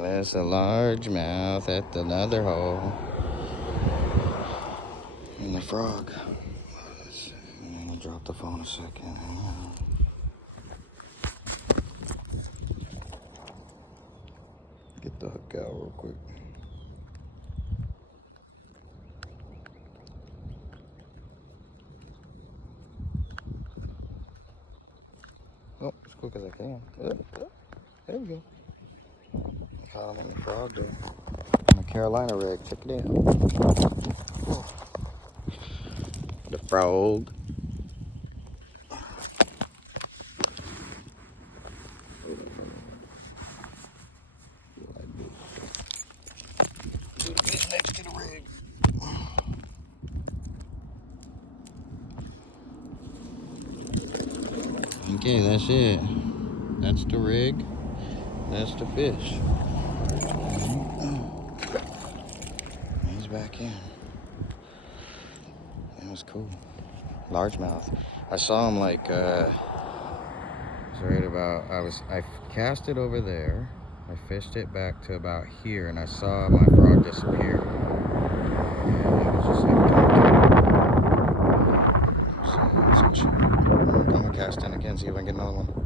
there's a largemouth at another hole. And the frog. I'll drop the phone a second. Get the hook out real quick. Oh, as quick as I can. There we go. Caught him on the frog there. On a Carolina rig. Check it out. Oh. The frog. Next to the rig. Okay, that's it. That's the rig. That's the fish. He's back in. That was cool. Largemouth. I saw him like right about. I cast it over there. I fished it back to about here, and I saw my frog disappear. And it was just like talking. So I'm gonna cast in again, see if I can get another one.